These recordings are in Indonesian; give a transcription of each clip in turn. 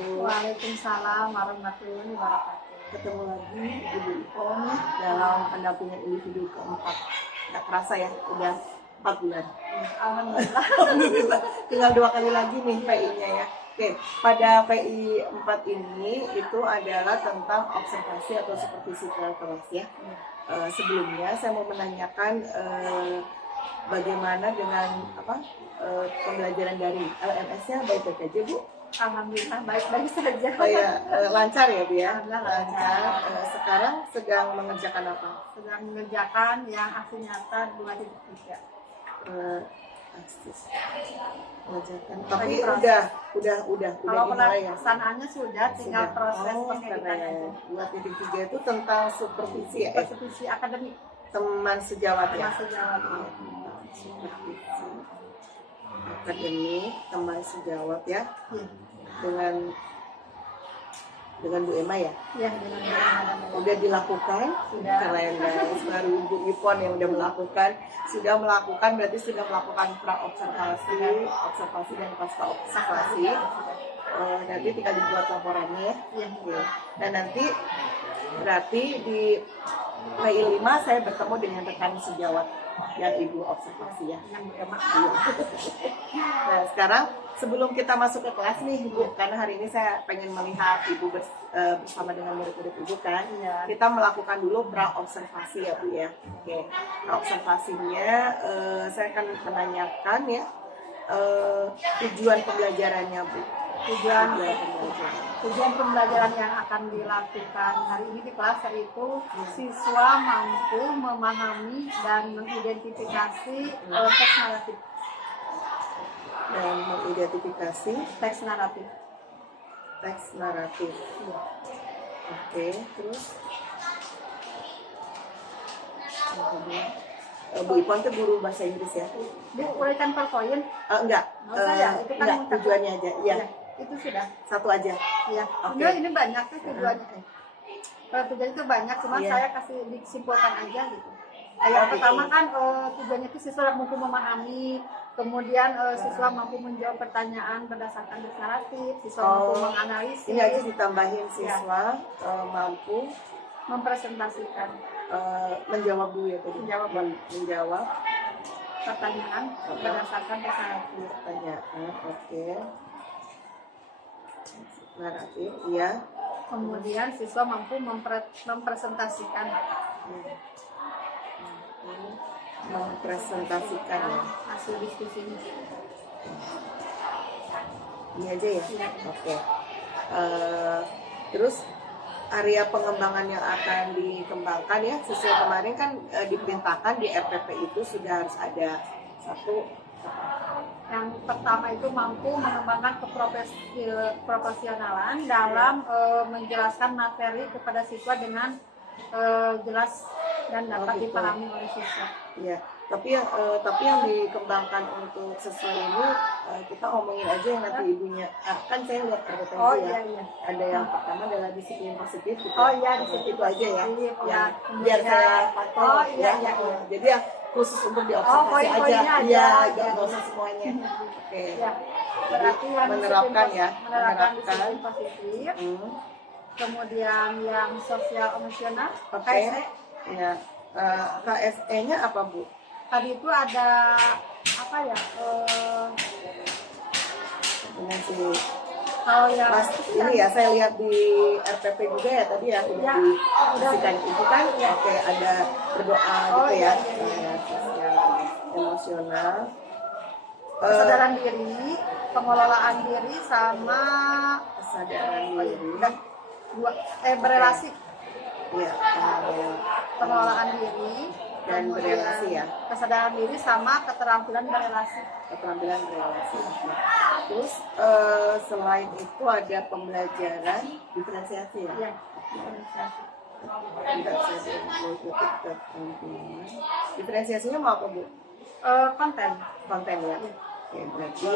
Waalaikumsalam warahmatullahi wabarakatuh. Ketemu lagi Ibu Ipon dalam pendampingan individu keempat. Nggak kerasa ya, udah 4 bulan. Alhamdulillah. Alhamdulillah. Tinggal 2 kali lagi nih PI-nya ya. Oke, pada PI 4 ini itu adalah tentang observasi atau supervisi kelas ya. Sebelumnya saya mau menanyakan bagaimana dengan pembelajaran dari LMS-nya baik-baik aja Bu? Alhamdulillah baik-baik saja. Oh ya, lancar ya Bu ya? Lancar. Sekarang sedang mengerjakan apa? Sedang mengerjakan yang aksi nyata 2.3. Mengerjakan. Tapi udah Kalau dimulai ya? pelaksanaannya sudah, tinggal proses pengeditan aja. 2.3 itu tentang supervisi ya? Supervisi akademik. Teman sejawat ya? Teman sejawat. Supervisi akademik, teman sejawat ya? Iya. Dengan Bu Emma ya? Iya, dengan Bu. Udah dilakukan? Sudah. Keren guys, baru Bu Ipon yang udah melakukan. Sudah melakukan berarti sudah melakukan pra-observasi, observasi dan pasca observasi. Nanti tinggal dibuat laporannya ya? Iya. Oke. Dan nanti berarti di PI 5 saya bertemu dengan rekan sejawat yang Ibu observasi ya. Yang Bu Emma. Nah sekarang sebelum kita masuk ke kelas nih Bu, karena hari ini saya pengen melihat Ibu bersama dengan murid-murid Ibu kan, Iya. kita melakukan dulu pra-observasi ya Bu ya. Oke, pra-observasinya saya akan menanyakan ya tujuan pembelajarannya Bu. Tujuan pembelajaran yang akan dilakukan hari ini di kelas yaitu siswa mampu memahami dan mengidentifikasi teks naratif. Dan mengidentifikasi Teks naratif. teks naratif. Oke, terus Bu Ipon tuh guru bahasa Inggris ya? Bu, uraikan PowerPoint? Enggak, Itu kan enggak, muncul. tujuannya aja, iya. Ya, itu sudah. Satu aja. Iya. Oke. Ini banyak tuh tujuannya. Kalau tujuan itu banyak, cuma Iya. saya kasih disimpulkan aja gitu. Yang pertama kan tujuannya itu siswa mampu memahami, kemudian siswa mampu menjawab pertanyaan berdasarkan teks naratif, siswa mampu menganalisis. Ini aja ditambahin siswa mampu mempresentasikan menjawab dulu ya tadi. Menjawab pertanyaan berdasarkan teks naratif. pertanyaan. Oke. Naratif, iya. Kemudian siswa mampu mempresentasikan mempresentasikan ya. hasil diskusinya. Ini aja ya. Iya. Oke. Terus area pengembangan yang akan dikembangkan ya, sesuai kemarin kan diperintahkan di RPP itu sudah harus ada satu. Yang pertama itu mampu mengembangkan keprofesionalan dalam menjelaskan materi kepada siswa dengan jelas dan dapat gitu. dipahami oleh siswa. Ya, tapi yang dikembangkan untuk sesuai ini kita omongin aja yang nanti ibunya. Kan saya lihat RPP Oh ya. iya. Ada yang pertama adalah disiplin positif. Gitu. Oh iya, disiplin itu aja ya. positif, Ya, kemudian- biar saya pantau. Oh iya, ya. iya. Jadi ya khusus untuk diobservasi poin-poinnya aja. aja. Iya, nggak usah semuanya. Oke. Ya, berarti yang Menerapkan ya. menerapkan disiplin positif. Kemudian yang sosial emosional, Oke. KSE. Ya. KSE-nya apa Bu? Tadi itu ada apa ya? dengan si Kalau yang Mas ini ya, saya lihat di RPP juga ya tadi ya udah Ya, dikasihkan itu kan, oke ada berdoa Oh, gitu ya, iya. sosial, emosional, kesadaran diri, pengelolaan diri, sama kesadaran diri, dan dua berelasi, ya, pengelolaan diri, dan kemudian berelasi ya, kesadaran diri sama keterampilan berelasi. keterampilan relasi. Terus selain itu ada pembelajaran diferensiasi ya. Ya. Diferensiasinya mau apa Bu? Konten. Konten ya. Oke, berarti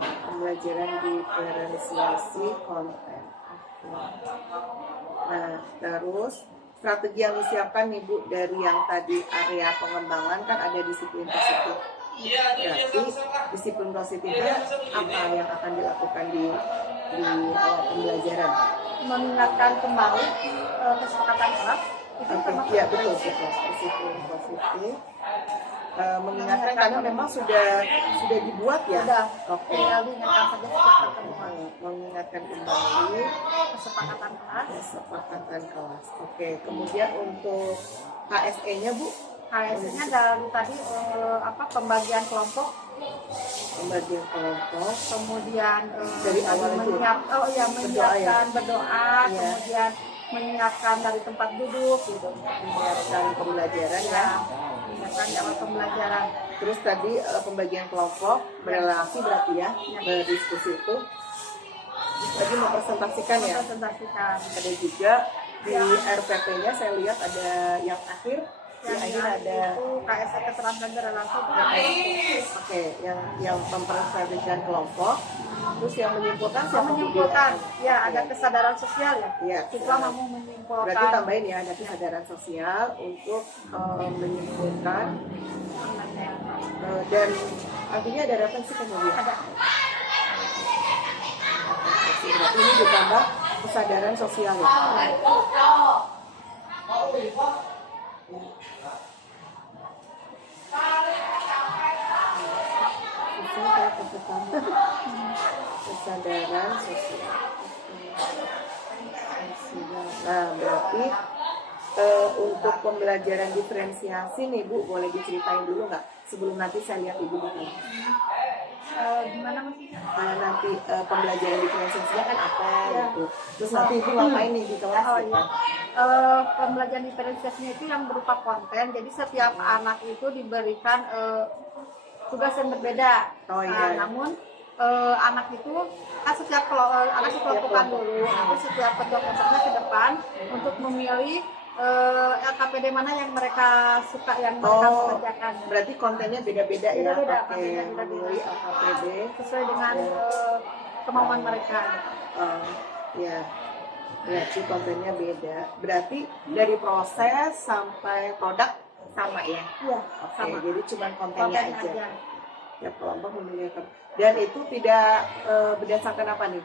pembelajaran diferensiasi konten. Nah, terus strategi yang disiapkan nih Bu dari yang tadi area pengembangan kan ada disiplin positif. Berarti disiplin positifnya apa yang akan dilakukan di awal pembelajaran? Mengingatkan kembali kesepakatan kelas itu termasuk Ya betul. Disiplin positif. Mengingatkan karena memang sudah dibuat ya. Sudah. Oke. Tinggal diingatkan saja setiap pertemuan. Mengingatkan kembali Kesepakatan kelas. Oke. Kemudian untuk HSE-nya Bu? HSE-nya dari tadi pembagian kelompok, kemudian dari awal itu menyiapkan berdoa, kemudian menyiapkan dari tempat duduk gitu, menyiapkan pembelajaran ya, menyiapkan di awal pembelajaran. Terus tadi pembagian kelompok, berelasi berarti ya, berdiskusi itu. Terus tadi mempresentasikan ya. Ada juga di RPP-nya saya lihat ada yang akhir. Yang ada itu KSE keterampilan berelasi. Oke, yang mempresentasikan kelompok. Terus yang menyimpulkan ya ada kesadaran sosial ya. Iya. Siswa mau menyimpulkan. Berarti tambahin ya ada kesadaran sosial untuk menyimpulkan dan artinya ada referensi kemudian. Ada. Berarti ini ditambah kesadaran sosial ya. Kesadaran sosial. Nah, berarti untuk pembelajaran diferensiasi nih Bu, boleh diceritain dulu nggak? Sebelum nanti saya lihat Ibu dulu. Gimana maksudnya? Nanti pembelajaran diferensiasinya kan apa gitu. Terus nanti Ibu ngapain nih di kelas? Iya. Pembelajaran diferensiasinya itu yang berupa konten. Jadi setiap anak itu diberikan tugas yang berbeda. Namun anak itu kan setiap anak dikelompokkan dulu. Nanti setiap kelompoknya ke depan untuk memilih LKPD mana yang mereka suka, yang mereka mengerjakan. Berarti kontennya beda-beda ya? Beda-beda. Memilih LKPD sesuai dengan kemauan mereka. Ya. Berarti kontennya beda. Berarti dari proses sampai produk sama ya? Iya, sama. Jadi cuma kontennya aja. Ya, kelompok memilih. Dan itu tidak berdasarkan apa nih?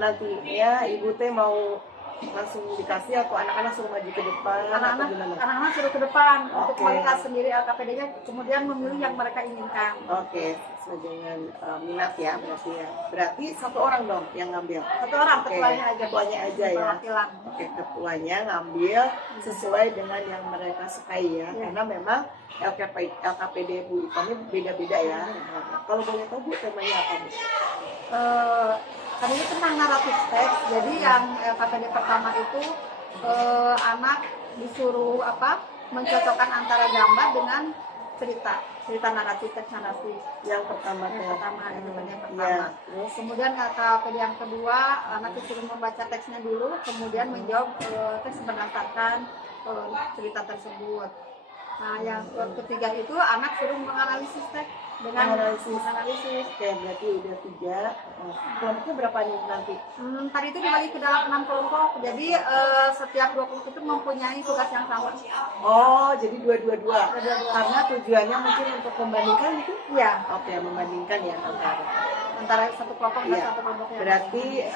Nantinya Ibu teh mau langsung dikasih atau anak-anak suruh maju ke depan? Anak-anak suruh ke depan untuk melihat sendiri LKPD-nya, kemudian memilih yang mereka inginkan. Oke, sesuai dengan minat ya berarti ya. Berarti satu orang dong yang ngambil? Satu orang, ketuanya aja ya. Perwakilan. Oke, ketuanya ngambil sesuai dengan yang mereka sukai ya. Karena memang LKPD Bu Ipa ini beda-beda ya. Kalau boleh tahu Bu, temanya apa Bu? Ini tentang naratif teks. Jadi yang LKPD pertama itu anak disuruh mencocokkan antara gambar dengan cerita naratif, teks naratif. Yang pertama. Ya. Kemudian LKPD yang kedua, anak disuruh membaca teksnya dulu, kemudian menjawab teks berdasarkan cerita tersebut. Nah, yang ketiga itu anak suruh menganalisis teks dengan analisis. Oke, berarti udah 3. Kelompoknya berapa nih nanti? Tadi itu dibagi ke dalam 6 kelompok. Jadi setiap 2 kelompok itu mempunyai tugas yang sama. Oh, jadi 2-2-2. Karena tujuannya mungkin untuk membandingkan gitu? Iya. Oke, membandingkan ya antara satu kelompok dan satu kelompok yang berarti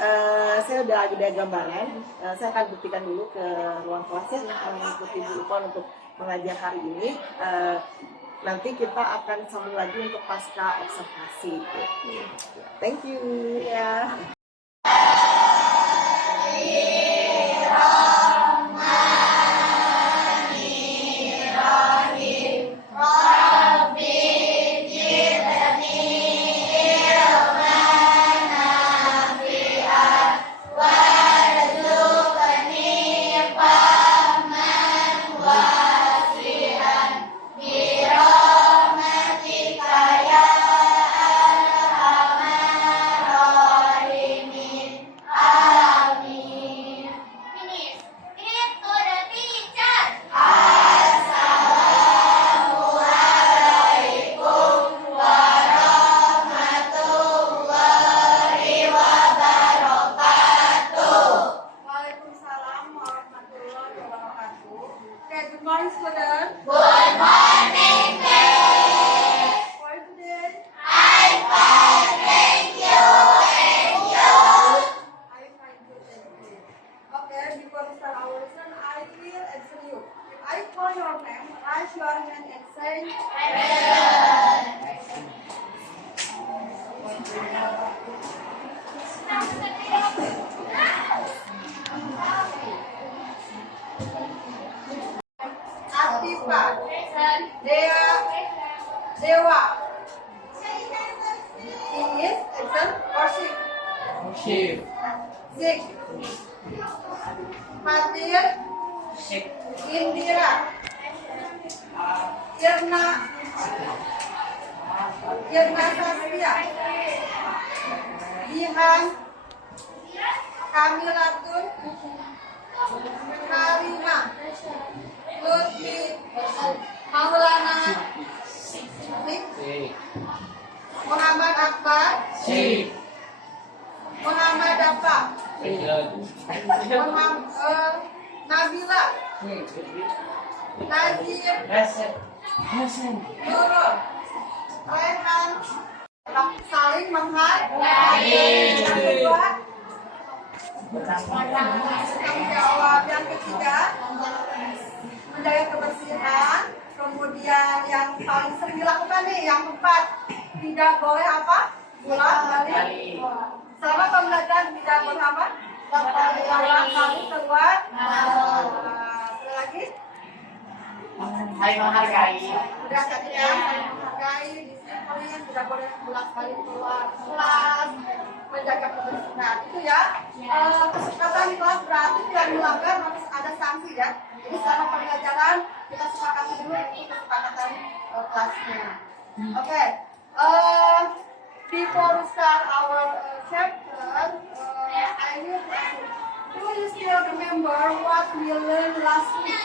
saya udah ada gambaran. Saya akan buktikan dulu ke ruang kelas ya, mengikuti Bu Ipon untuk mengajar hari ini. nanti kita akan sambung lagi untuk pasca observasi. Thank you. Ya. Atifa, Dewa. Is exam or shift? Sik. Fatir, Indira, Irna Saskia, Jihan, Kamilatun, Karima, Lutfi, Maulana, Muhammad Akbar, Muhammad Dafa, Nabila, Nazir, Nurul, Rehan, Saling Mahal, yang kedua, tanggung jawab yang ketiga, menjaga kebersihan. Kemudian yang paling sering dilakukan nih, yang keempat, tidak boleh apa? Ulang balik. Selama pembelajaran tidak boleh apa? Ulang kali keluar. Sekali lagi. Saling menghargai. Udah tadi ya, saling menghargai, disiplin, tidak boleh ulang kali keluar kelas, menjaga kebersihan. Itu ya. Kesepakatan di kelas berarti tidak melanggar, harus ada sanksi ya. Jadi selama pembelajaran kita sepakati dulu itu kesepakatan kelasnya. Oke. Before we start our chapter, I will ask you, do you still remember what we learned last week?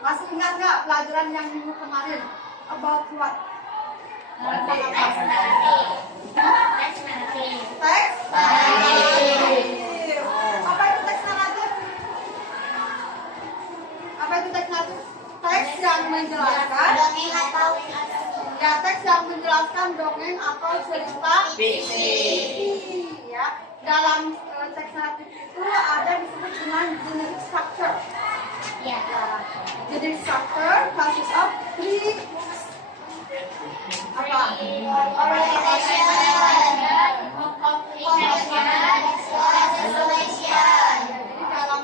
Masih ingat nggak pelajaran yang minggu kemarin? About what? Teks? Apa itu teks naratif? Apa itu teks naratif? Teks yang menjelaskan Dongeng atau ya, teks yang menjelaskan dongeng atau cerita fiksi. ya. Dalam teks naratif itu ada disebut dengan generic structure. Ya. Generic structure consists of three apa? Jadi dalam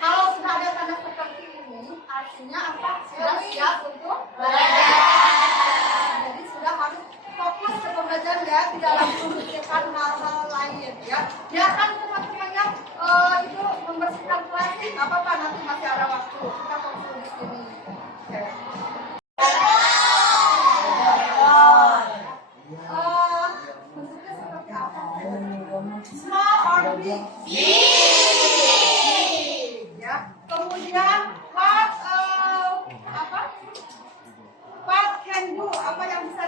kalau sudah ada tanda seperti ini, artinya apa? Sudah siap untuk belajar. Jadi sudah harus fokus ke pembelajaran ya, tidak langsung memikirkan hal-hal lain ya. Biarkan teman-teman yang itu membersihkan kelas, nggak apa-apa, nanti masih ada waktu. Kita fokus di sini. Oke. Bentuknya seperti apa? Small or big? Ya. Kemudian what can do, apa yang bisa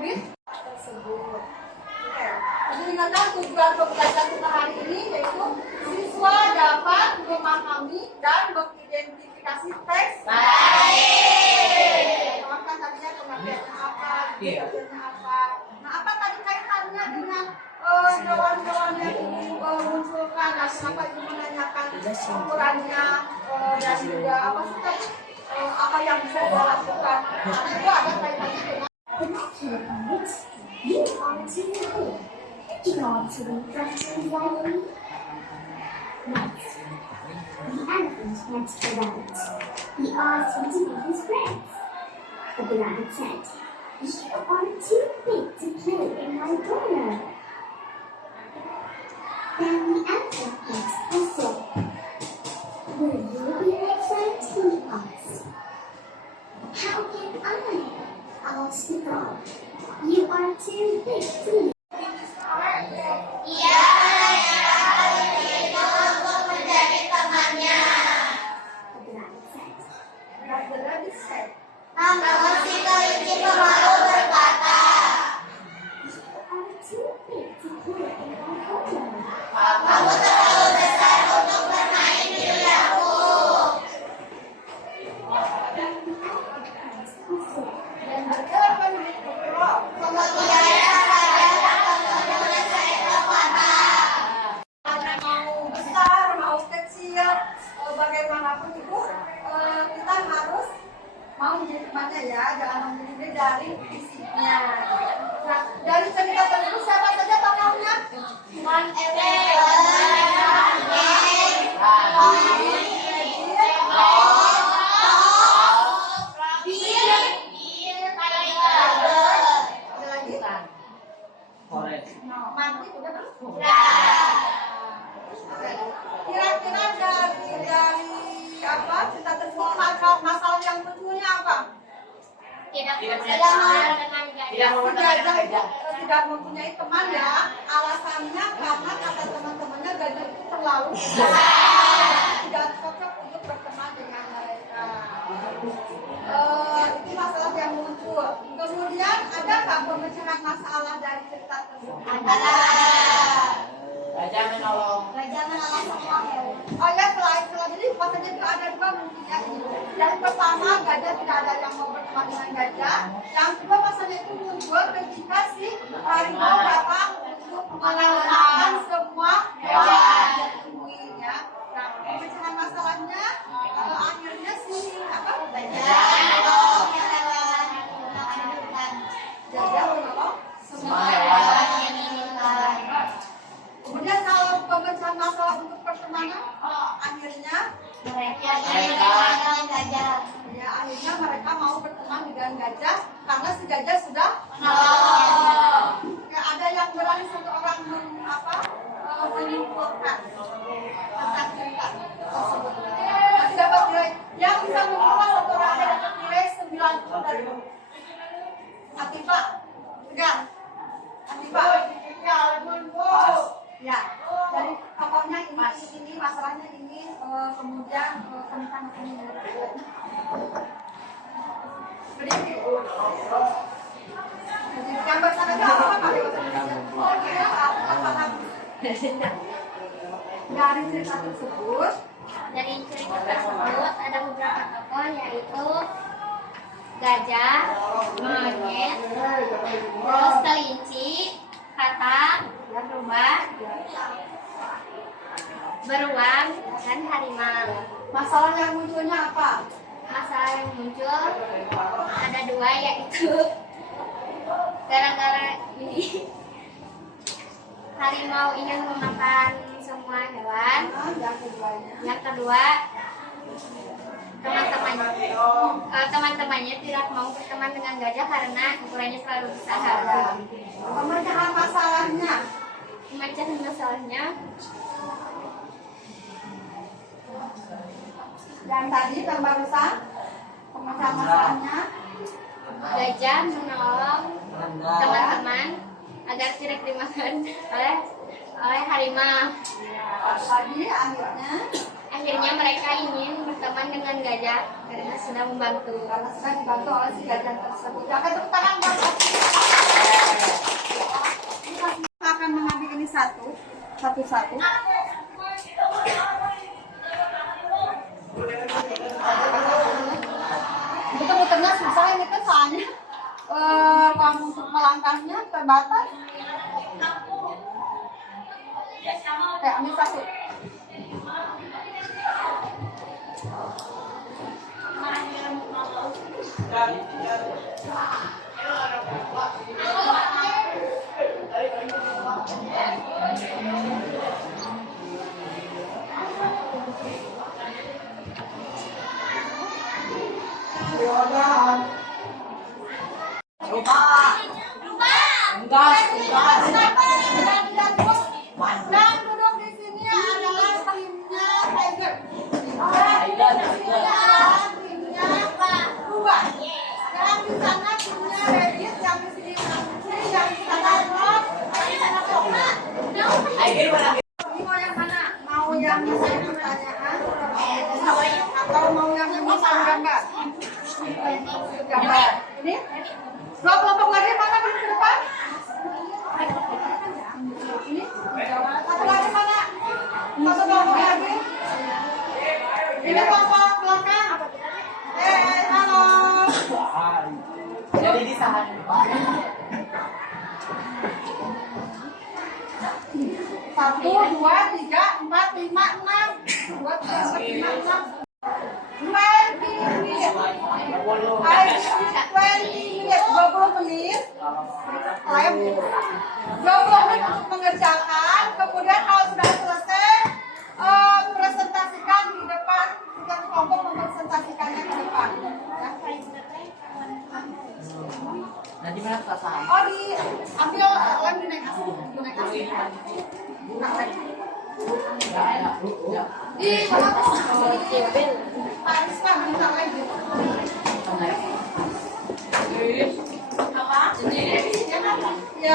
Febin tersebut. Oke. Jadi ingatlah tujuan pembelajaran kita hari ini yaitu siswa dapat memahami dan mengidentifikasi teks. Baik. Maka tadinya pengertiannya apa, tujuannya apa. Nah, apa tadi kaitannya dengan jawaban-jawaban yang ibu munculkan? Nah, kenapa ibu menanyakan ukurannya dan juga apa sih tadi? Apa yang bisa dilakukan? Karena itu ada kaitannya dengan You are to know. You are to be friendly lively. Next, the elephant went to the rabbit. He asked him to be his friends. But the rabbit said, "You are too big to play in my corner." Then the elephant went and said, "Will you be my friend?" he asked. "How can I?" asked the frog. "You are too big to live." Iya, itu untuk menjadi temannya. Namun si kelinci pemalu berkata, "Kamu terlalu besar untuk bermain di liarku." dan berjalan Kemudian raja bertemu dengan seekor kata. mau besar mau kecil bagaimanapun itu kita harus mau menjadi temannya ya, jangan memilih dari fisiknya. Nah, dari cerita tersebut siapa saja tokohnya? Man Ada lagi? Mati udah belum? Kira-kira dari apa cerita tersebut masalah yang munculnya apa? tidak mengenal dengan gajah. Tidak mempunyai teman ya. Alasannya karena kata teman-temannya gajah itu terlalu tidak cocok untuk berteman dengan mereka. Itu masalah yang muncul. Kemudian ada nggak pemecahan masalah dari cerita tersebut? Gajah menolong semua hewan. Oh ya, selain ini maksudnya itu ada dua mungkin ya. Yang pertama, gajah tidak ada yang mau berteman dengan gajah. Yang kedua, maksudnya itu muncul ketika si harimau datang untuk mengalahkan semua hewan yang ditemui ya. Nah, pemecahan masalahnya akhirnya si apa? Gajah menolong semua hewan yang diinginkan. Kemudian kalau pemecahan masalah untuk pertemanan, akhirnya akhirnya mereka mau berteman dengan gajah karena si gajah sudah ya, ada yang berani satu orang menyimpulkan tentang cerita tersebut. Nanti dapat nilai yang bisa menyimpulkan satu orang dapat nilai 90 dari Atifah. Tegar. Atifah. Ya, dari tokohnya ini masalahnya ini, kemudian tentang ini. Jadi gambar sana apa pakai bahasa Indonesia? Oh iya, apa paham? Dari cerita tersebut ada beberapa tokoh yaitu gajah, monyet, terus kelinci, katak, beruang, dan harimau. masalah yang munculnya apa? Masalah yang muncul ada dua, yaitu gara-gara ini harimau ingin memakan semua hewan. Yang kedua, teman-temannya tidak mau berteman dengan gajah karena ukurannya terlalu besar. Pemecahan masalahnya. Pemecahan masalahnya Dan tadi yang barusan pemecahan masalahnya gajah menolong teman-teman agar tidak dimakan oleh harimau. tadi Akhirnya mereka ingin berteman dengan gajah karena sudah membantu. karena sudah dibantu oleh si gajah tersebut. Akan tepuk tangan buat satu-satu. Muter-muternya susah ini kan soalnya ruang untuk melangkahnya terbatas. Kayak ambil satu. Dan duduk di sini adalah timnya Tiger. Timnya dua. Dan di sana timnya Reddit, yang di sini Nancy, yang di sana Rob, yang di sana Sokna. Ini mau yang mana? Mau yang bisa pertanyaan? Atau mau yang bisa gambar? Gambar. Ini? Dua kelompok lagi mana di depan? Ini? Satu lagi mana? Satu kelompok lagi? Ini kelompok belakang? Halo. Jadi di sana. Satu, dua, tiga, empat, lima, enam. Dua, tiga, empat, lima, enam. 20 menit. I give you 20 menit. 20 menit. Saya 20 menit untuk mengerjakan. Kemudian kalau sudah selesai, presentasikan di depan. Setiap kelompok mempresentasikannya ke depan. Ya. Nanti mana selesai? Oh, ambil lem di naik asin. Naik asin. Nah, di Paris kan minta lagi. Apa? Ya.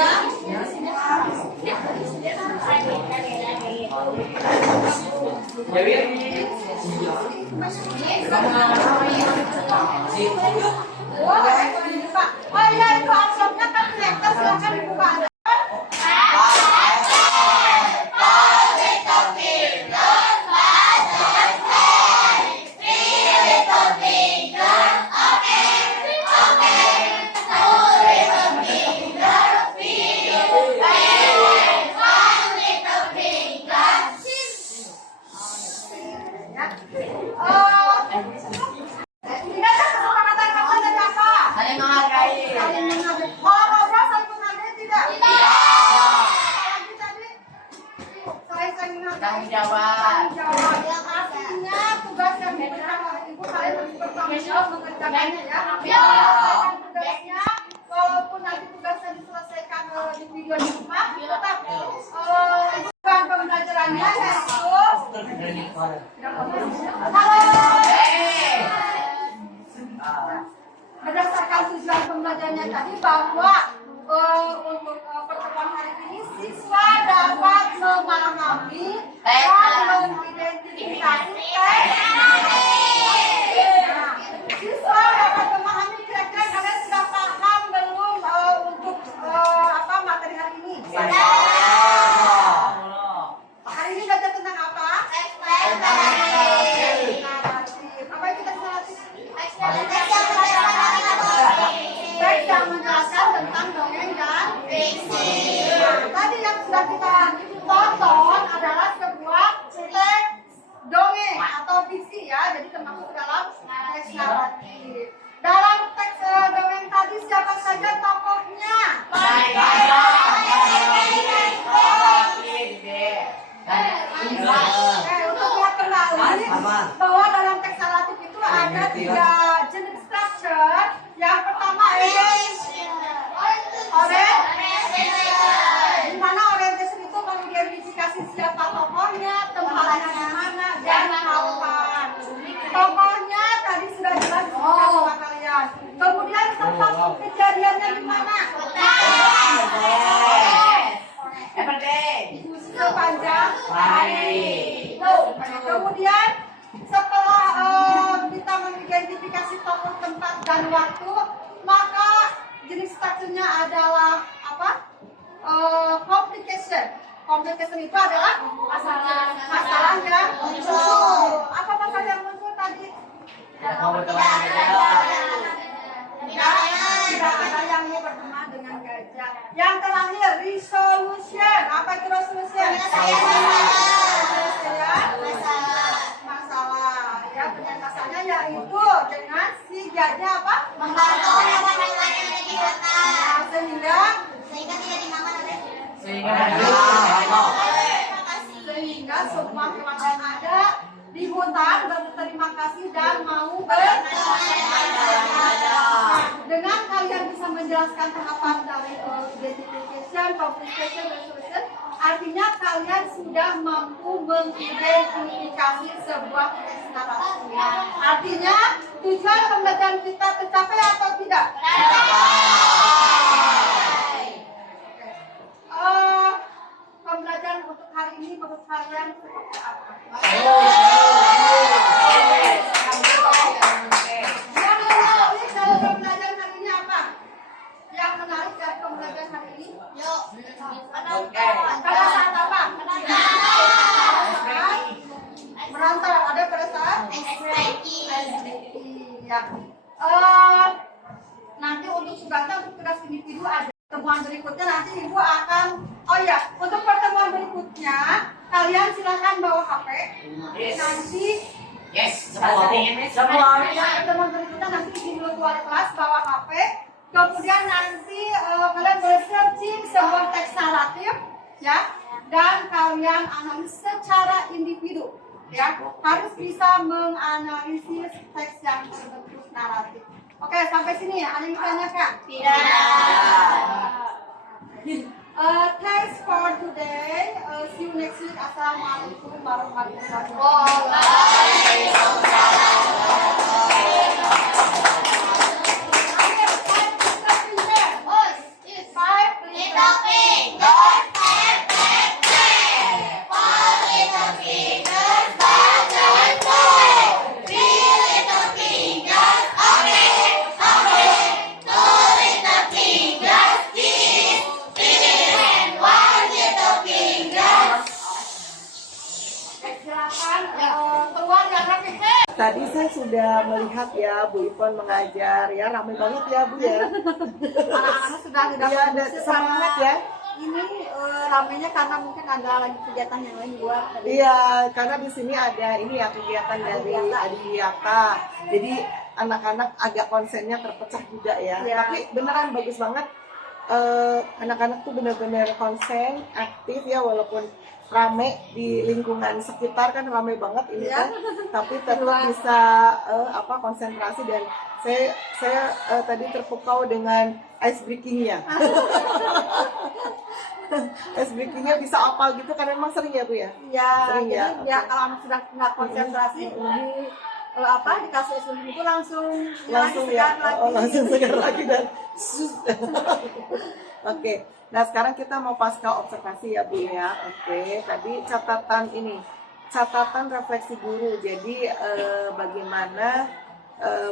Oh iya, itu amplopnya kan ternyata silakan dibuka. Tanggung jawab. Yang artinya tugas yang diberikan oleh ibu kalian harus bertanggung jawab mengerjakannya ya. Tugasnya, walaupun nanti tugasnya diselesaikan di video di rumah, tetap bukan pembelajarannya yaitu. Halo. Berdasarkan tujuan pembelajarannya tadi bahwa untuk pertemuan hari ini siswa dapat memahami dan mengidentifikasi siswa dapat memahami kira-kira kalian sudah paham belum untuk materi hari ini? Hari ini belajar tentang apa? Apa yang kita latih? Teks yang menjelaskan tentang dongeng dan fiksi. Tadi yang sudah kita tonton adalah sebuah teks dongeng atau fiksi ya, jadi termasuk dalam teks naratif. Dalam teks dongeng tadi siapa saja tokohnya? Untuk lihat kembali bahwa dalam teks naratif itu ada 3 jenis structure. Yang pertama orientation. Di mana orientation itu mengidentifikasi siapa tokohnya, tempatnya di mana, dan kapan. Tokohnya tadi sudah jelas sama kalian. Kemudian tempat kejadiannya di mana? Sepanjang hari. Kemudian setelah kita mengidentifikasi tokoh, tempat, dan waktu, maka jenis strukturnya adalah apa? Complication. Complication itu adalah masalah yang muncul. Apa masalah yang muncul tadi? Tidak ada yang mau berteman dengan gajah. Yang terakhir, resolution. Apa itu resolution? Masalah. Ya, penyelesaiannya yaitu dengan si gajah apa? Membantu orang-orang lain yang lagi datang. Sehingga Tidak dimakan oleh sehingga semua hewan yang ada di hutan berterima kasih dan mau dengan kalian bisa menjelaskan tahapan dari identification, complication, resolution, artinya kalian sudah mampu mengidentifikasi sebuah narasi. Artinya tujuan pembelajaran kita tercapai atau tidak? Pembelajaran untuk hari ini menurut kalian seperti apa? Yang menarik dari pembelajaran hari ini apa? Yang menarik dari pembelajaran hari ini? Pada saat apa? Merantau. Ada pada saat? Iya. Nanti untuk tugasnya untuk tugas individu ada. Pertemuan berikutnya nanti ibu akan, oh ya, untuk pertemuan berikutnya kalian silakan bawa HP. Nanti pertemuan berikutnya nanti di luar kelas bawa HP. Kemudian nanti kalian boleh searching sebuah teks naratif, ya, dan kalian analisis secara individu, ya, harus bisa menganalisis teks yang berbentuk naratif. Oke, sampai sini ya. Ada yang ditanyakan? Tidak. Thanks for today. See you next week. Assalamualaikum warahmatullahi wabarakatuh. Little fingers, tap, tap, tap. 4 little fingers, tap, tap, tap. 3 little fingers, okay, okay. 2 little fingers, kiss, kiss. And 1 little finger. Silakan keluar yang rapid. Tadi saya sudah melihat ya Bu Ipon mengajar ya, ramai banget ya Bu ya. Anak-anak sudah tidak Iya, ada semangat ya. Ini ramainya karena mungkin ada lagi kegiatan yang lain luar. Iya, karena di sini ada ini ya kegiatan dari Adiwiyata. Jadi anak-anak agak konsennya terpecah juga ya. Iya. Tapi beneran bagus banget. Anak-anak tuh bener-bener konsen, aktif ya, walaupun rame di lingkungan sekitar kan rame banget ini Iya. kan. Tapi tetap bisa konsentrasi dan saya tadi terpukau dengan ice breakingnya. Ice breakingnya bisa apal gitu kan, memang sering ya Bu ya? Iya, Sering jadi ya? ya kalau anak sudah nggak konsentrasi dikasih insulin itu langsung Ya, segar lagi. langsung segar lagi dan Oke, nah sekarang kita mau pasca observasi ya Bu ya. Oke, tadi catatan refleksi guru. Jadi bagaimana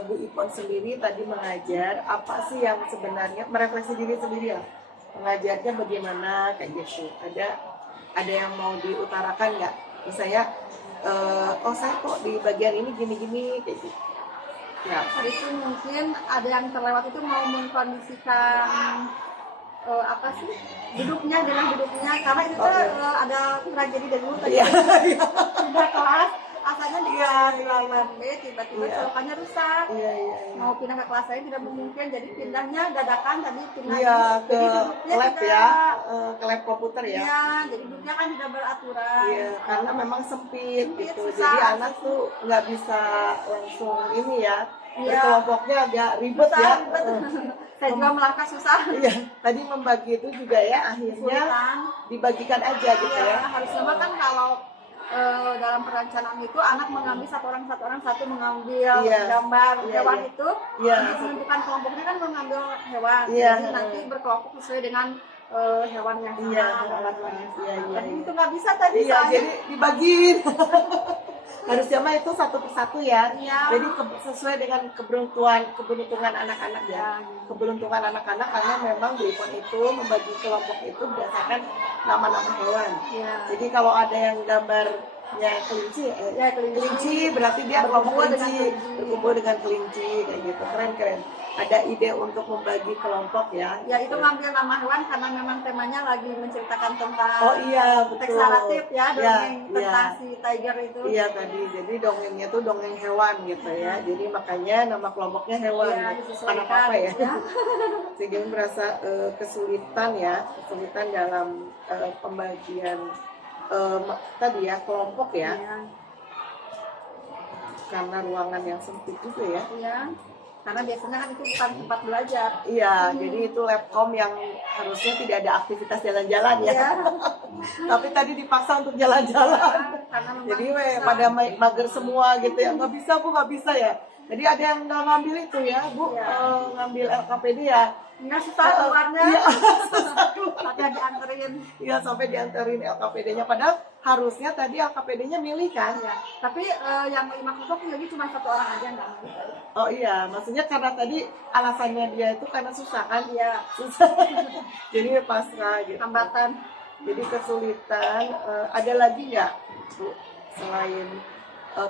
Bu Ipon sendiri tadi mengajar, apa sih yang sebenarnya merefleksi diri sendiri ya, mengajarnya bagaimana kayak gitu. Ada yang mau diutarakan nggak? Misalnya, saya kok di bagian ini gini-gini kayak gitu. Ya. Itu mungkin ada yang terlewat itu mau mengkondisikan duduknya karena itu ada tragedi dulu tadi. Iya. Pindah kelas asalnya di kelas B tiba-tiba colokannya rusak. Iya. Mau pindah ke kelas lain tidak mungkin, jadi pindahnya dadakan tadi pindah Iya, ke jadi duduknya lab tidak- ya, ke lab komputer ya. Iya, jadi duduknya kan tidak beraturan. Iya, karena memang sempit gitu. susah. Jadi anak tuh nggak bisa langsung ini ya. Iya. Berkelompoknya agak ribet ya. Ribet. Saya juga melangkah susah. Iya, tadi membagi itu juga ya akhirnya Kesulitan. dibagikan aja gitu Iya, ya. harusnya mah kan kalau dalam perencanaan itu anak mengambil satu orang satu mengambil Iya. gambar Iya, hewan iya. itu. Iya. Untuk menentukan kelompoknya kan mengambil hewan. Iya. Jadi nanti berkelompok sesuai dengan hewan yang sama. Iya. atau hewan yang sama. Iya, iya, Jadi iya. itu nggak bisa tadi Iya, soalnya. jadi dibagiin. harusnya mah itu satu persatu ya. Iya. Jadi sesuai dengan keberuntungan anak-anak ya. Keberuntungan anak-anak karena memang Bu Ipon itu membagi kelompok itu berdasarkan nama-nama hewan. Iya. Jadi kalau ada yang gambarnya kelinci, Ya, kelinci. berarti dia kelompok Berkumpul dengan kelinci, kelinci. berkumpul dengan kelinci kayak gitu. Keren. Ada ide untuk membagi kelompok ya. Ya itu ngambil nama hewan karena memang temanya lagi menceritakan tentang Oh iya, teks betul. naratif ya, dongeng Iya, tentang iya. si tiger itu. Iya tadi, jadi dongengnya tuh dongeng hewan gitu ya. Jadi makanya nama kelompoknya hewan. Iya, Karena disesuaikan, apa ya? ya. Sehingga merasa kesulitan dalam pembagian tadi ya kelompok ya. Iya. Karena ruangan yang sempit juga ya. Iya. Karena biasanya kan itu bukan tempat belajar. Iya, jadi itu labcom yang harusnya tidak ada aktivitas jalan-jalan ya. Iya. Tapi tadi dipaksa untuk jalan-jalan. Karena memang Jadi susah. pada mager semua gitu ya, nggak bisa Bu, nggak bisa ya. Jadi ada yang nggak ngambil itu ya Bu, Iya. ngambil LKPD ya. Nggak susah keluarnya. Iya, Ada dianterin. iya sampai dianterin LKPD-nya. Padahal harusnya tadi LKPD-nya milih kan. Ya. Tapi yang 5 kelompok jadi cuma 1 orang aja nggak mau. Oh iya, maksudnya karena tadi alasannya dia itu karena susah kan. Iya. Susah. Jadi pasrah gitu. Hambatan. Jadi kesulitan. Ada lagi nggak Bu selain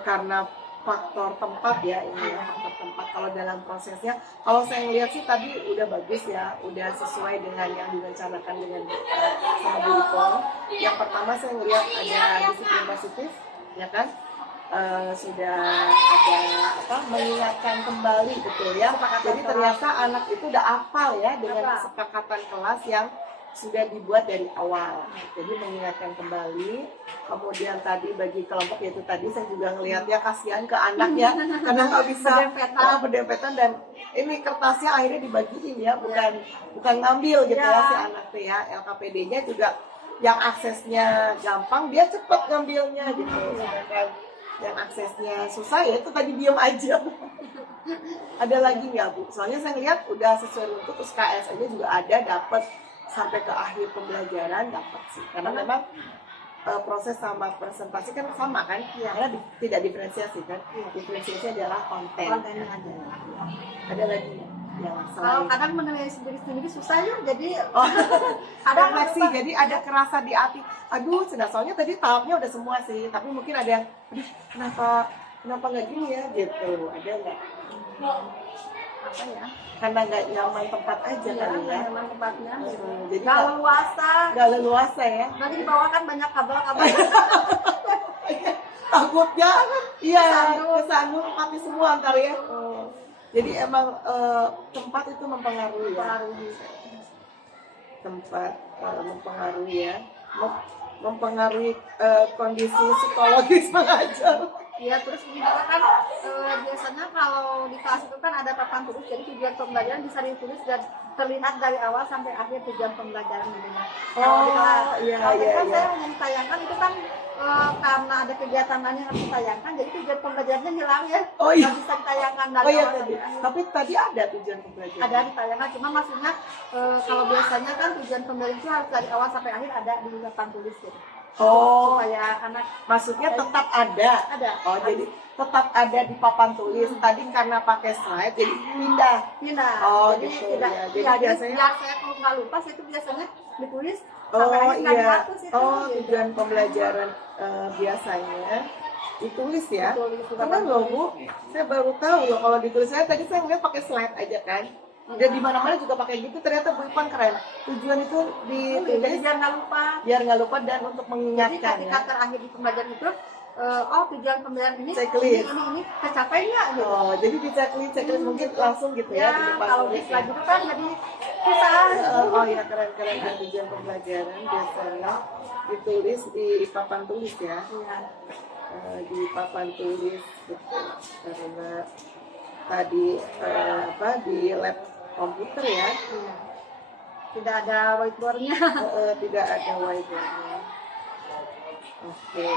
karena faktor tempat ya ini ya, faktor tempat. Kalau dalam prosesnya, kalau saya lihat sih tadi udah bagus ya, udah sesuai dengan yang direncanakan dengan sama Bu Ipon. Yang pertama saya ngelihat ada disiplin positif, ya kan. Sudah ada mengingatkan kembali betul ya. Jadi ternyata anak itu udah hafal ya dengan kesepakatan kelas yang sudah dibuat dari awal. Jadi mengingatkan kembali. Kemudian tadi bagi kelompok yaitu tadi saya juga ngelihatnya kasihan ke anaknya karena nggak bisa berdempetan dan ini kertasnya akhirnya dibagiin ya, bukan ngambil gitu ya si anak tuh ya. LKPD-nya juga yang aksesnya gampang dia cepat ngambilnya gitu. Sedangkan yang aksesnya susah ya itu tadi diam aja. Ada lagi nggak Bu? Soalnya saya lihat udah sesuai untuk SKS aja juga ada dapat sampai ke akhir pembelajaran dapat sih. Karena memang proses sama presentasi kan sama kan? Karena tidak diferensiasi kan? Diferensiasi adalah konten. Kontennya ada. Ada lagi yang Kalau selain kadang menilai sendiri susah ya, jadi ada refleksi, jadi ada kerasa di hati. Aduh, soalnya tadi tahapnya udah semua sih, tapi mungkin ada yang, aduh, kenapa nggak gini ya gitu. Ada nggak? apa ya? Karena nggak nyaman tempat aja kali ya. Memang tempatnya. Jadi Nggak leluasa. nggak leluasa ya. Nanti di bawah kan banyak kabel-kabel. Takutnya, iya, kesandung mati semua ntar ya. Jadi emang tempat itu mempengaruhi ya. Tempat mempengaruhi ya. Mempengaruhi kondisi psikologis pengajar. Iya, terus juga kan biasanya kalau di kelas itu kan ada papan tulis, jadi tujuan pembelajaran bisa ditulis dan terlihat dari awal sampai akhir tujuan pembelajaran ini. Oh, iya. Kan saya mau tayangkan itu kan karena ada kegiatan lain yang harus ditayangkan, jadi tujuan pembelajarannya hilang ya. Oh iya. Nggak bisa ditayangkan dari Oh iya awal tadi. sampai akhir. Tapi tadi ada tujuan pembelajaran. Ada ditayangkan, cuma maksudnya kalau biasanya kan tujuan pembelajaran itu harus dari awal sampai akhir ada di papan tulis gitu. Oh, Supaya anak maksudnya tetap ada. ada. Oh, jadi tetap ada di papan tulis. Tadi karena pakai slide jadi pindah. Pindah. Oh, Jadi gitu, tidak. ya. Jadi Ya, biasanya- biar saya kalau nggak lupa, saya itu biasanya ditulis sampai Oh akhir nggak iya. dihapus itu. Oh, gitu. tujuan pembelajaran biasanya ditulis ya. Ditulis di Karena papan loh tulis. Bu, saya baru tahu loh kalau ditulis. Saya tadi saya ngeliat pakai slide aja kan. Dan di mana-mana juga pakai gitu. Ternyata Bu Ipon keren. Tujuan itu Jadi ditulis biar nggak lupa. biar nggak lupa dan untuk Jadi mengingatkan ketika ya. terakhir di pembelajaran itu, tujuan pembelajaran ini, Checklist. ini tercapai nggak? Gitu. Oh, jadi di checklist mungkin langsung gitu ya, Ya, di depan kalau di tulis. slide itu kan jadi susah. Oh ya keren-keren ya, tujuan pembelajaran biasanya ditulis di papan tulis ya. Iya. Di papan tulis gitu. Karena tadi di lab komputer ya. Iya. Tidak ada whiteboardnya. Tidak ada whiteboardnya. Oke.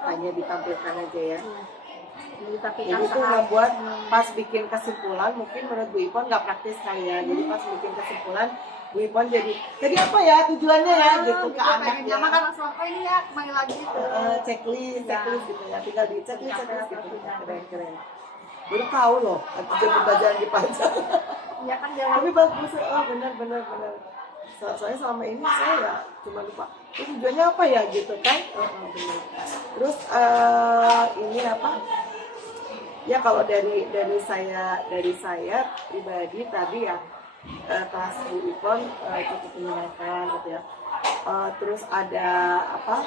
Hanya ditampilkan aja ya. Tapi Jadi itu ngebuat pas bikin kesimpulan mungkin menurut Bu Ipon nggak praktis kali ya. Jadi pas bikin kesimpulan Bu Ipon jadi apa ya tujuannya ya gitu ke anak ya. Makan langsung ini ya kembali lagi gitu. Checklist gitu ya. Tinggal di checklist gitu. Keren. Baru tahu loh, jadi pembelajaran dipajang. Iya kan dia. Tapi bagus, benar. Soalnya selama ini saya ya cuma lupa tujuannya apa ya gitu kan. Benar. Terus ini apa? Ya kalau dari saya pribadi tadi ya kelas Bu Ipon cukup menyenangkan gitu ya. Terus ada apa?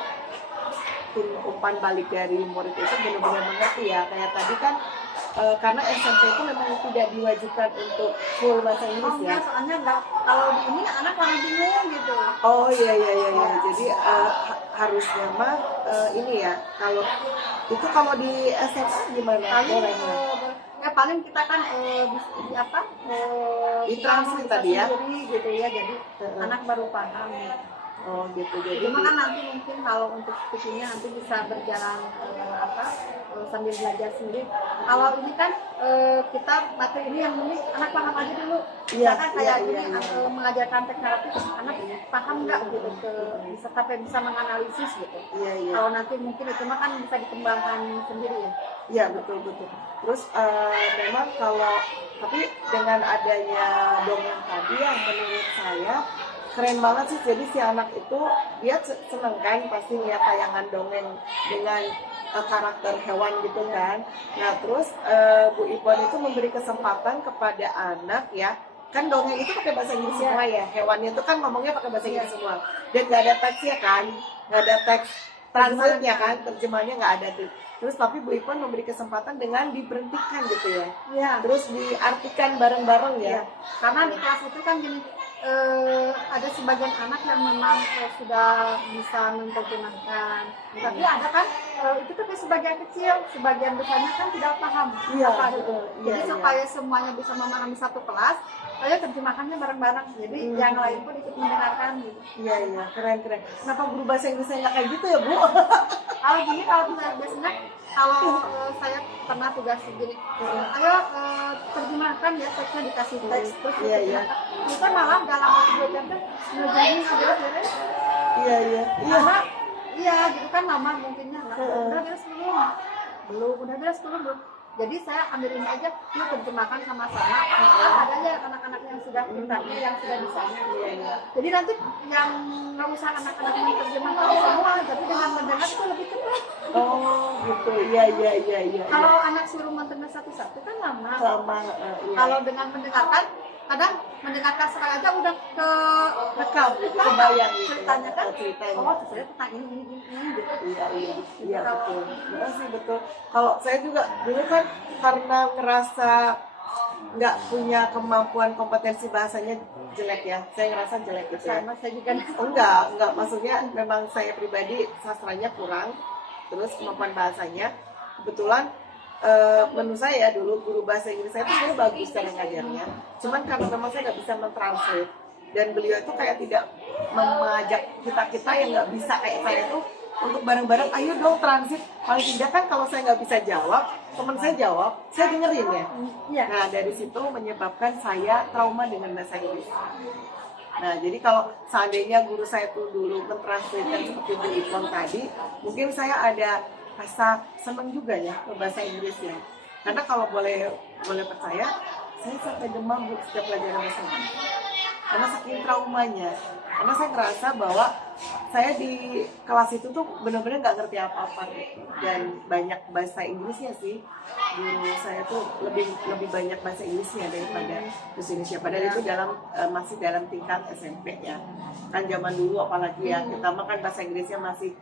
Umpan balik dari murid itu benar-benar mengerti ya. Kayak tadi kan karena SMP itu memang tidak diwajibkan untuk full bahasa Inggris ya. Soalnya enggak, kalau di ini anak malah bingung gitu. Oh iya. Jadi harusnya mah ini ya. Kalau di SMA gimana? Boleh ya? Ya paling kita kan ditranslate tadi ya. Gitu ya. Jadi anak baru paham. Oh gitu. Jadi Cuma kan nanti mungkin kalau untuk speakingnya nanti bisa berjalan sambil belajar sendiri. Kalau ini kan kita materi ini yang ini anak paham aja dulu. Iya, Misalkan kayak iya, ini iya. mengajarkan teknologi anak paham nggak gitu bisa sampai bisa menganalisis gitu. Iya. Kalau nanti mungkin itu mah kan bisa dikembangkan sendiri ya. Iya betul. Terus memang tapi dengan adanya dongeng tadi yang menurut saya keren banget sih. Jadi si anak itu dia seneng kan pasti lihat tayangan dongeng dengan karakter hewan gitu kan. Nah terus Bu Ipon itu memberi kesempatan kepada anak ya. Kan dongeng itu pakai bahasa Inggris semua ya. Hewannya itu kan ngomongnya pakai bahasa Inggris semua. Dan nggak ada teksnya kan. Nggak ada teks translate-nya kan. Terjemahannya nggak ada tuh. Terus tapi Bu Ipon memberi kesempatan dengan diberhentikan gitu ya. Iya. Terus diartikan bareng-bareng ya. Karena di kelas itu kan gini, ada sebagian anak yang memang sudah bisa menerjemahkan, tapi ada kan itu tapi sebagian kecil, sebagian besarnya kan tidak paham apa gitu. Jadi supaya semuanya bisa memahami satu kelas, saya terjemahkannya bareng-bareng. Jadi yang lain pun ikut mendengarkan gitu. Iya, keren. Kenapa guru bahasa Inggrisnya nggak kayak gitu ya, Bu? Kalau gini, kalau biasanya kalau saya pernah tugas begini, ayo terjemahkan ya teksnya, dikasih teks terus kita malah dalam waktu 2 jam tuh ngerjain aja beres. Karena gitu kan lama mungkinnya udah beres belum. Jadi saya ambil ini aja, yuk terjemahkan sama-sama. Ada aja anak-anak yang sudah pintarnya, yang sudah bisanya. Jadi nanti yang nggak usah anak-anak menerjemahkan semua, tapi dengan mendengar itu lebih cepat. Oh gitu, iya. Kalau anak suruh mendengar satu-satu kan lama. Iya. Kalau dengan mendengarkan, kadang mendengarkan sekali aja udah ke rekam, kebayang gitu. ceritanya kan. Ceritanya. Oh, saya tentang ini gitu. Iya betul. Kalau saya juga dulu kan karena ngerasa nggak punya kemampuan kompetensi bahasanya jelek ya, saya ngerasa jelek gitu ya. Sama saya juga. Enggak, maksudnya memang saya pribadi sastranya kurang, terus kemampuan bahasanya kebetulan menurut saya dulu guru bahasa Inggris saya itu sebenarnya bagus cara ngajarnya, cuman karena memang saya nggak bisa mentranslate dan beliau itu kayak tidak mengajak kita yang nggak bisa kayak saya tuh untuk bareng-bareng ayo dong transit, paling tidak kan kalau saya nggak bisa jawab teman saya jawab, saya dengerin ya. Nah dari situ menyebabkan saya trauma dengan bahasa Inggris. Nah jadi kalau seandainya guru saya tuh dulu mentranslatekan seperti Bu Ipon tadi, mungkin saya ada rasa senang juga ya ke bahasa Inggrisnya. Karena kalau boleh percaya, saya sampai demam Bu setiap pelajaran bahasa Inggris. Karena saking traumanya. Karena saya ngerasa bahwa saya di kelas itu tuh benar-benar nggak ngerti apa-apa dan banyak bahasa Inggrisnya sih. Guru saya tuh lebih banyak bahasa Inggrisnya daripada bahasa Indonesia. Padahal itu masih dalam tingkat SMP ya. Kan zaman dulu apalagi ya kita makan bahasa Inggrisnya masih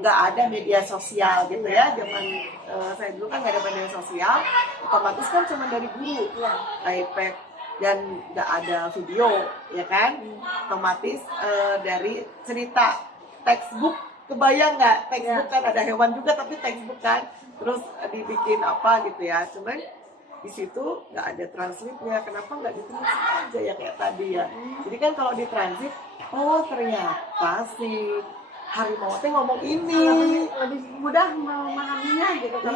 nggak ada media sosial gitu ya. Zaman saya dulu kan nggak ada media sosial, otomatis kan cuma dari guru ya, iPad dan nggak ada video ya kan, otomatis dari cerita textbook. Kebayang nggak textbook kan ada hewan juga tapi textbook kan, terus dibikin apa gitu ya, cuman di situ nggak ada translate-nya. Kenapa nggak ditranslate aja ya kayak tadi ya? Jadi kan kalau ditranslate, oh ternyata sih harimau teh ngomong ini. lebih mudah memahaminya gitu kan.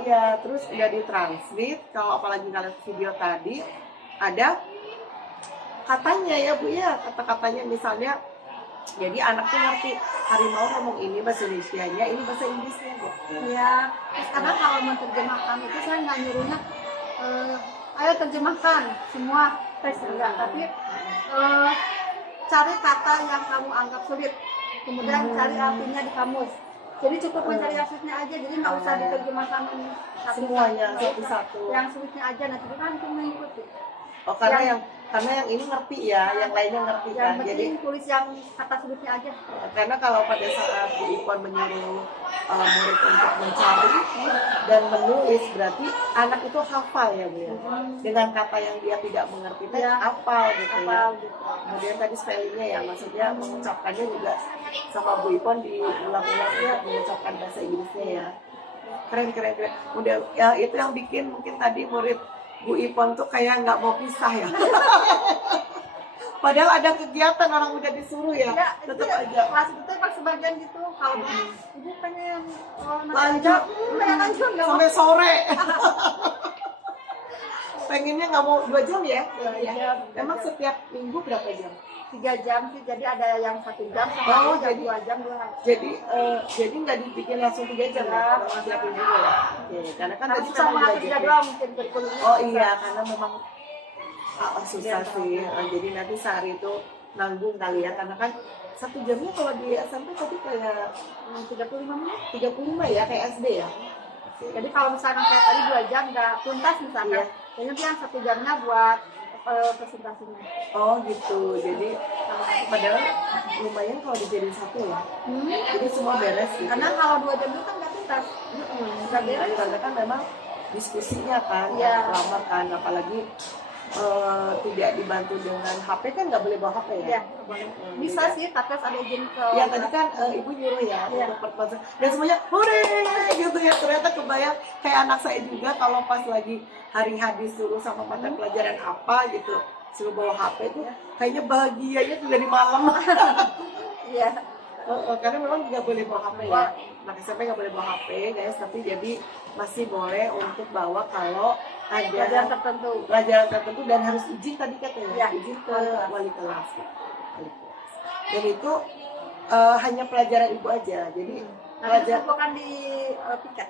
Iya, terus udah ditranslate. Kalau apalagi kalian video tadi ada katanya ya Bu ya, kata-katanya misalnya. Jadi anaknya ngerti harimau ngomong ini bahasa Indonesianya, ini bahasa Inggrisnya Bu. Iya, terus karena kalau menerjemahkan itu saya nggak nyuruhnya ayo terjemahkan semua tes enggak, tapi cari kata yang kamu anggap sulit, kemudian cari artinya di kamus. Jadi cukup mencari yang sulitnya aja, jadi nggak usah diterjemahkan Semuanya satu-satu. Yang sulitnya aja, nanti kita kan mengikuti. Oh karena yang ini ngerti ya, yang lainnya ngerti Yang kan. penting Jadi tulis yang kata sulitnya aja. karena kalau pada saat Bu Ipon menyuruh murid untuk mencari dan menulis, berarti anak itu hafal ya Bu ya. Dengan kata yang dia tidak mengerti teh Ya. hafal gitu ya. Hafal gitu. Kemudian tadi spellingnya ya, maksudnya mengucapkannya juga sama Bu Ipon diulang-ulang ya, mengucapkan bahasa Inggrisnya ya. Keren. Udah ya, itu yang bikin mungkin tadi murid Bu Ipon tuh kayak nggak mau pisah ya. Padahal ada kegiatan, orang udah disuruh ya, tetap aja. Kelas itu pas sebagian gitu, kalau ibu pengen Lanjut, pengen lanjut nggak mau. sampai sore. Pengennya nggak mau 2 jam ya? Jam. Emang setiap minggu berapa jam? 3 jam sih, jadi ada yang 1 jam sama Oh, yang jadi- 2 jam dua. Jadi nggak dibikin langsung 3 jam ya? Kalau setiap minggu ya? Oke, karena kan Karena tadi susah memang mengatur belajar. jadwal mungkin kurikulumnya. Oh susah. iya, karena memang susah sih. Jadi nanti sehari itu nanggung kali ya, karena kan 1 jamnya kalau di SMP tadi kayak 35 menit. 35 ya, kayak SD ya. Jadi kalau misalnya kayak tadi 2 jam nggak tuntas misalnya, Iya. kayaknya yang 1 jamnya buat presentasinya. Oh gitu, jadi padahal lumayan kalau dijadiin satu ya. Jadi semua beres gitu. Karena kalau 2 jam itu kan nggak tuntas. Nggak beres. Karena kan memang diskusinya kan Iya. lama kan, apalagi tidak dibantu dengan HP kan nggak boleh bawa HP Iya, ya. boleh. Bisa sih, tapi harus ada izin ke. Ya tadi kan ibu nyuruh ya Iya. untuk perpose dan semuanya hore gitu ya, ternyata kebayang kayak anak saya juga kalau pas lagi hari hadis suruh sama mata pelajaran apa gitu suruh bawa HP tuh kayaknya bahagianya tuh dari malam. Iya. Karena memang nggak boleh bawa HP ya, anak SMP nggak boleh bawa HP guys, tapi jadi masih boleh untuk bawa kalau Pelajaran ada tertentu. pelajaran tertentu dan harus izin tadi katanya, Ya, izin ke wali kelas. wali kelas. Wali kelas. Dan itu hanya pelajaran ibu aja, jadi Nanti pelajaran bukan di piket.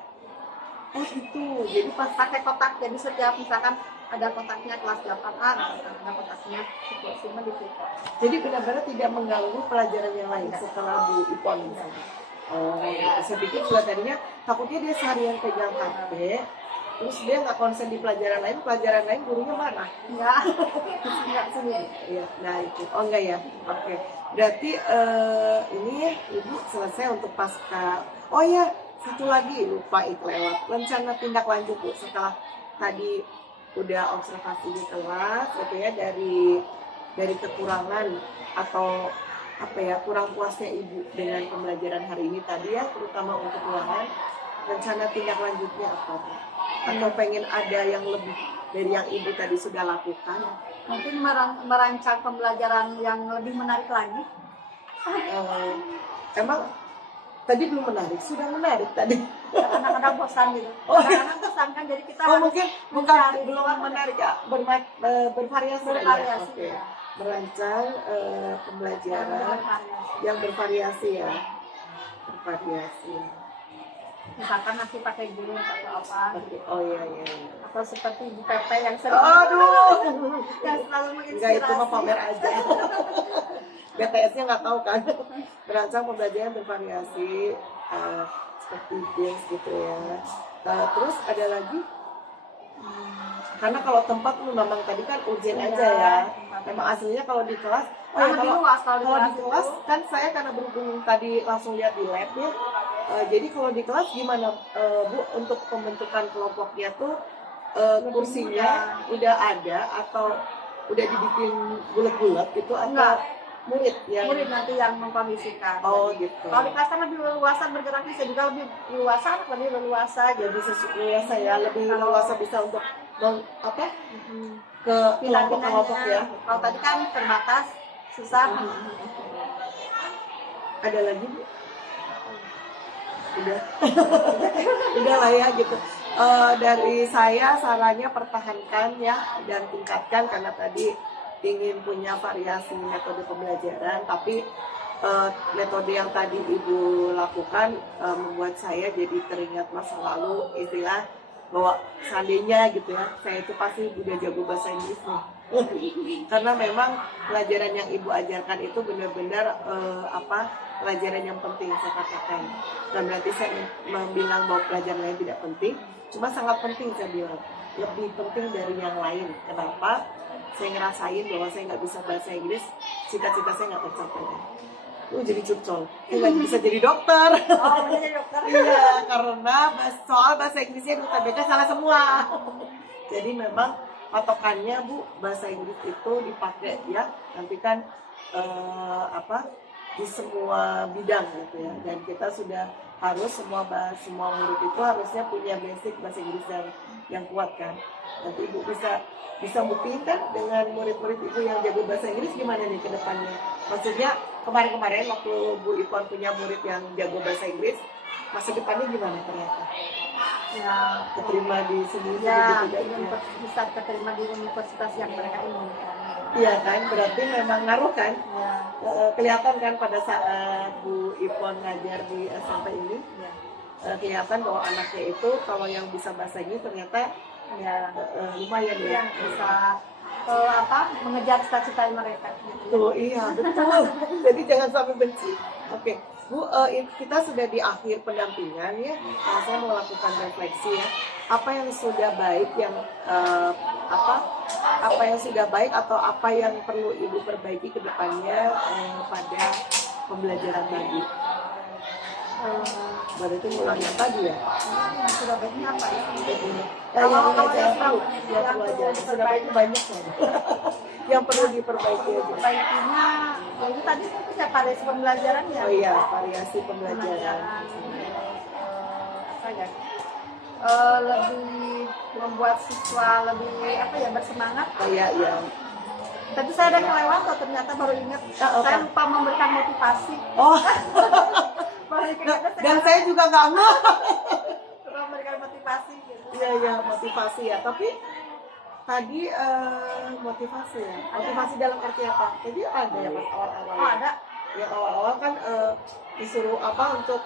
oh gitu, jadi pas Pakai kotak, jadi setiap misalkan ada kotaknya kelas 8A, ada kotaknya situasinya di situ. jadi benar-benar tidak mengganggu pelajaran yang lain setelah Bu Ipon misalnya. Oh, gitu. Saya pikir juga tadinya takutnya dia seharian pegang HP, terus dia nggak konsen di pelajaran lain gurunya marah. Enggak sendiri. Iya, nah itu. Oh enggak ya, oke. Berarti ini ibu selesai untuk pasca. Oh ya, satu lagi lupa lewat rencana tindak lanjut Bu setelah tadi udah observasi di kelas, gitu ya, dari kekurangan atau apa ya, kurang puasnya ibu dengan pembelajaran hari ini tadi ya, terutama untuk ulangan. Rencana tindak lanjutnya apa Bu? Atau pengen ada yang lebih dari yang ibu tadi sudah lakukan? Mungkin merancang pembelajaran yang lebih menarik lagi. Emang tadi belum menarik, sudah menarik tadi. Anak-anak bosan gitu. Oh. Anak-anak bosan kan, jadi kita Oh harus mungkin bukan mencari belum sesuatu. menarik ya, bervariasi. Bervariasi, Oke. ya. Merancang pembelajaran yang bervariasi ya, bervariasi. Misalkan nanti pakai guru atau apa. Oke. Oh iya. Atau seperti di PP yang sering Aduh, yang selalu menginspirasi. enggak itu mah pamer aja. BTS-nya nggak tahu kan. Merancang pembelajaran bervariasi seperti games gitu ya. Terus ada lagi? Karena kalau tempat memang tadi kan urgent Iya, aja ya. tempat. Memang aslinya kalau di kelas, Lebih luas kalau di kalau di kelas kelas itu. kan saya karena berhubung tadi langsung lihat di lab ya. Jadi kalau di kelas gimana Bu untuk pembentukan kelompoknya tuh kursinya udah ada atau udah dibikin bulat-bulat gitu atau Enggak. murid yang Murid nanti yang mengkondisikan. Oh Jadi, gitu. kalau di kelas kan lebih leluasa bergeraknya, saya juga lebih leluasa, anak lebih leluasa. Jadi leluasa ya, lebih leluasa bisa untuk apa ke Pindah-pindahnya. kelompok ya. Kalau tadi kan terbatas, susah. Ada lagi Bu? udah udah lah ya gitu. Dari saya sarannya pertahankan ya dan tingkatkan, karena tadi ingin punya variasi metode pembelajaran, tapi metode yang tadi Ibu lakukan membuat saya jadi teringat masa lalu, istilah bahwa seandainya gitu ya, saya itu pasti udah jago bahasa Inggris nih. Karena memang pelajaran yang Ibu ajarkan itu benar-benar pelajaran yang penting saya katakan. Dan berarti saya bilang bahwa pelajaran lain tidak penting, cuma sangat penting saya bilang, lebih penting dari yang lain. Kenapa? Saya ngerasain bahwa saya nggak bisa bahasa Inggris, cita-cita saya nggak tercapai. Jadi curcol, saya nggak bisa jadi dokter. Oh, jadi dokter. Iya, karena soal bahasa Inggrisnya Duta BK salah semua. Jadi memang patokannya Bu, bahasa Inggris itu dipakai ya, nanti kan di semua bidang gitu ya. Dan kita sudah harus semua murid itu harusnya punya basic bahasa Inggris yang kuat kan. Nanti Ibu bisa buktiin kan dengan murid-murid Ibu yang jago bahasa Inggris gimana nih ke depannya. Maksudnya kemarin-kemarin waktu Bu Ipon punya murid yang jago bahasa Inggris, masa depannya gimana ternyata? Ya, Keterima di sini ya, gitu kan? bisa keterima di universitas yang mereka inginkan. Iya kan, berarti memang ngaruh kan? Ya, Kelihatan kan pada saat Bu Ipon ngajar di SMP ini, ya, kelihatan bahwa anaknya itu kalau yang bisa bahasa Inggris ternyata ya. lumayan ya. Yang bisa mengejar cita-cita mereka. Tuh, iya betul. Jadi jangan sampai benci. Oke, Bu, kita sudah di akhir pendampingan ya. Saya mau lakukan refleksi ya. Apa yang sudah baik, apa yang sudah baik atau apa yang perlu Ibu perbaiki ke depannya pada pembelajaran tadi. Berarti ngulang yang tadi ya. Yang sudah baiknya apa ya? Yang perlu aja. Sudah baik banyak kan. Yang perlu diperbaiki aja. Perbaikinya, ya itu tadi ya variasi pembelajaran ya. Oh iya, variasi pembelajaran. Apa ya? Lebih membuat siswa lebih bersemangat. Oh iya, iya. Tapi saya ada kelewat kok, ternyata baru ingat. Saya lupa memberikan motivasi. Oh, Baru ingat dan saya juga nggak ngeh. lupa memberikan motivasi gitu. Iya, iya, motivasi ya. Tapi tadi motivasi ya. Motivasi dalam arti apa? Jadi ada ya pas awal-awal. Oh, ada. Ya awal-awal kan disuruh untuk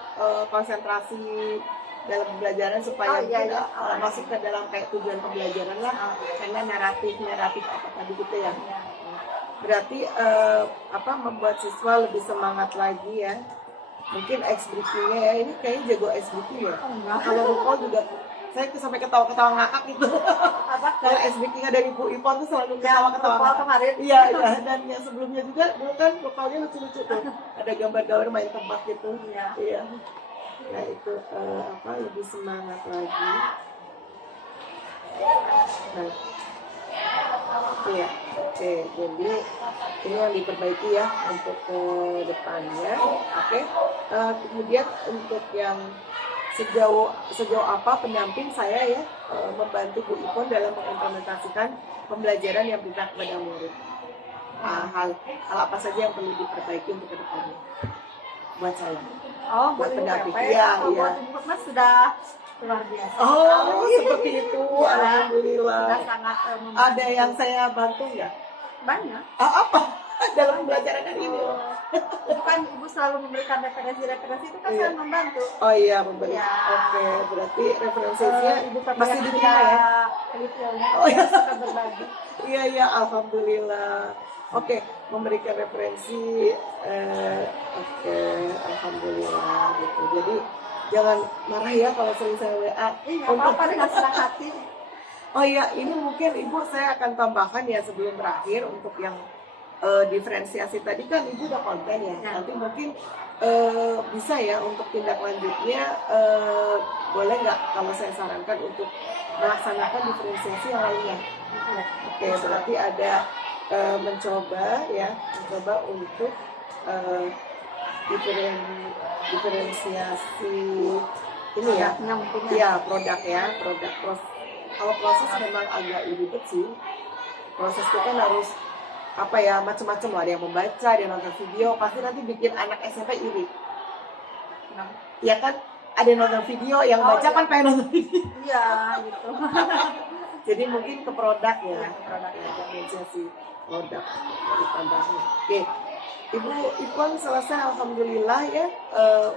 konsentrasi dalam pembelajaran supaya tidak masuk ke dalam kayak tujuan pembelajaran lah, karena naratif apa tadi gitu ya. Berarti membuat siswa lebih semangat lagi ya. Mungkin XBT-nya ya, ini kayaknya jago XBT ya. Kalau recall juga saya sampai ketawa-ketawa ngakak gitu. Kalau SBK-nya dari Bu Ipon tuh selalu ketawa-ketawa ngakak. Kemarin. Iya, iya, dan yang sebelumnya juga dulu kan vokalnya lucu-lucu tuh. Ada gambar-gambar main tebak gitu. Iya. Nah itu lebih semangat lagi. Nah, iya, oke. Jadi ini yang diperbaiki ya untuk ke depannya. Oke. Kemudian untuk yang sejauh apa pendamping saya ya membantu Bu Ipon dalam mengimplementasikan pembelajaran yang diberikan kepada murid. Hal apa saja yang perlu diperbaiki untuk ke depannya buat saya? Oh, buat pendamping. Iya. Iya. Buat Mas sudah luar biasa. Oh, seperti itu. Ya, Alhamdulillah. sudah sangat Ada yang saya bantu nggak? banyak. Apa dalam pembelajaran hari ini? Itu kan Ibu selalu memberikan referensi itu kan Iya. sangat membantu. Oh iya, memberi. Iya. Oke, berarti referensinya Ibu masih diterima ya? Oh iya. suka berbagi. Iya, iya, alhamdulillah. Oke, memberikan referensi. Oke, alhamdulillah gitu. Jadi jangan marah ya kalau sering saya WA. Nggak apa-apa, dengan senang hati. Oh iya, ini mungkin Ibu saya akan tambahkan ya sebelum berakhir untuk yang diferensiasi tadi kan Ibu udah konten ya. Nanti mungkin bisa ya untuk tindak lanjutnya boleh nggak kalau saya sarankan untuk melaksanakan diferensiasi yang lainnya. Oke, berarti ada mencoba untuk diferensiasi ini ya. Iya, produk. Kalau proses memang agak ribet sih. Proses itu kan harus macam-macam lah. Ada yang membaca, ada yang nonton video, pasti nanti bikin anak SMP iri. Ya kan? ada nonton video, yang Oh, baca iya. kan pengen nonton video. Iya gitu. Jadi mungkin ke produk ya, Iya, ke produk. ya diferensiasi produk ditambahnya. Oke, Ibu Ipon selesai alhamdulillah ya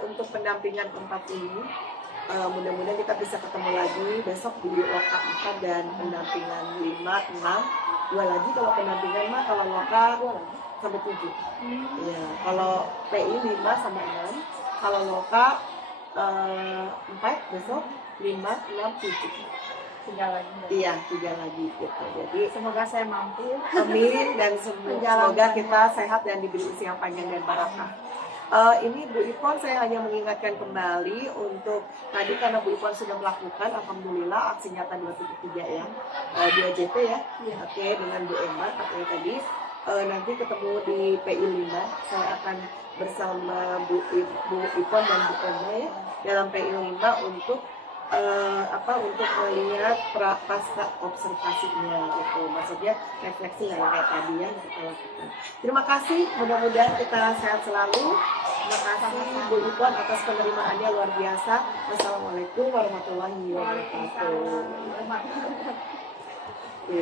untuk pendampingan 4 ini. Mudah-mudahan kita bisa ketemu lagi besok di loka 4 dan pendampingan 5, 6. 2 lagi kalau pendampingan mah, kalau loka 2 lagi sampai 7. Ya, kalau PI 5 sampai 6, kalau loka 4 besok 5, 6, 7. 3 lagi. Iya, 3 lagi gitu. Jadi Semoga saya mampu. amin dan semoga kita sehat dan diberi usia yang panjang dan barokah. Ini Bu Ipon, saya hanya mengingatkan kembali untuk tadi karena Bu Ipon sudah melakukan, alhamdulillah aksi nyata 2.3 ya, 2JP ya, oke, dengan Bu Emma katanya tadi. Nanti ketemu di PI 5, saya akan bersama Bu Ipon dan Bu Emma ya dalam PI 5 untuk untuk melihat pasca observasinya gitu, maksudnya refleksi yang kayak tadi yang kita lakukan. Terima kasih, mudah-mudahan kita sehat selalu. Terima kasih Bu Ipon atas penerimaannya luar biasa. Wassalamualaikum warahmatullahi wabarakatuh. Waalaikumsalam. Oke.